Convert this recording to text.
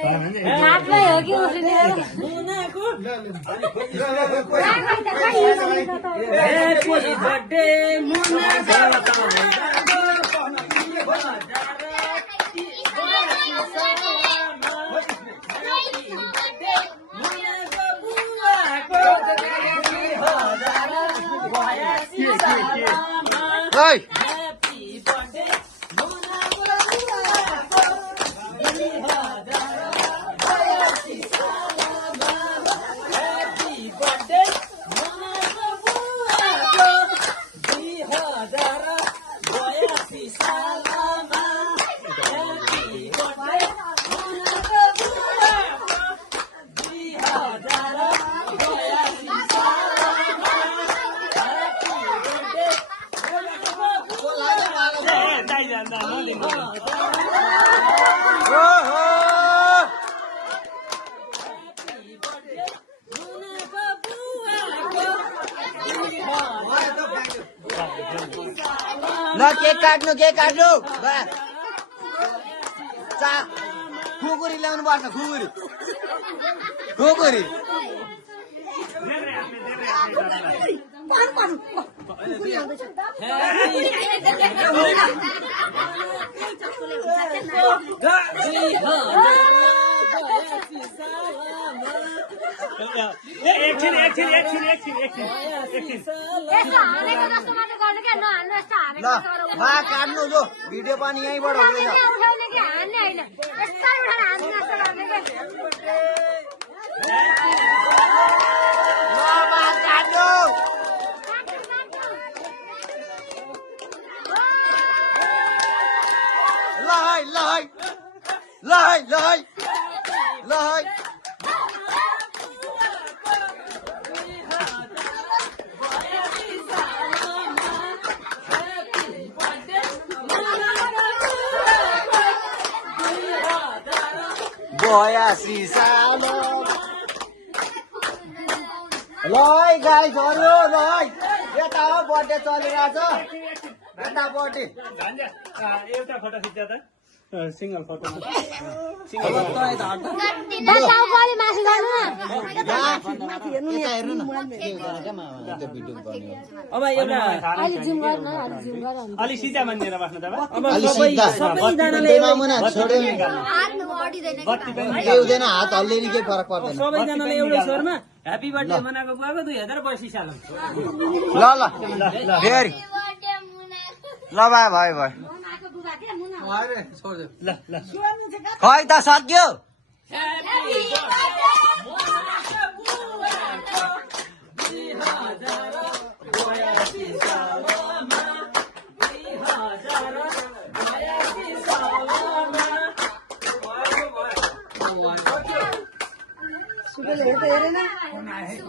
हातमै हो कि उठ्ने मुनाको ल केक काट्नु चा खुकुरी ल्याउनु पर्छ खुकुरी ल काट्नु जो भिडियो पनि यहीँबाट हुँदैछ बयासी साल ल है गाइजहरु ल है यता हो बर्थडे चलिरहेछ यता बर्थडे एउटा फोटो खिच्दा त सिंगल फोटो अब एउटा अलि सिधा मानेर बस्नु त हुँदैन हात हल्ले नि केही फरक पर्दैन सबैजनाले एउटै स्वरमा ह्यापी बर्थडे मनाएको बुवाको 2082 साल ल फेरि ल भाइ खै त सक्यो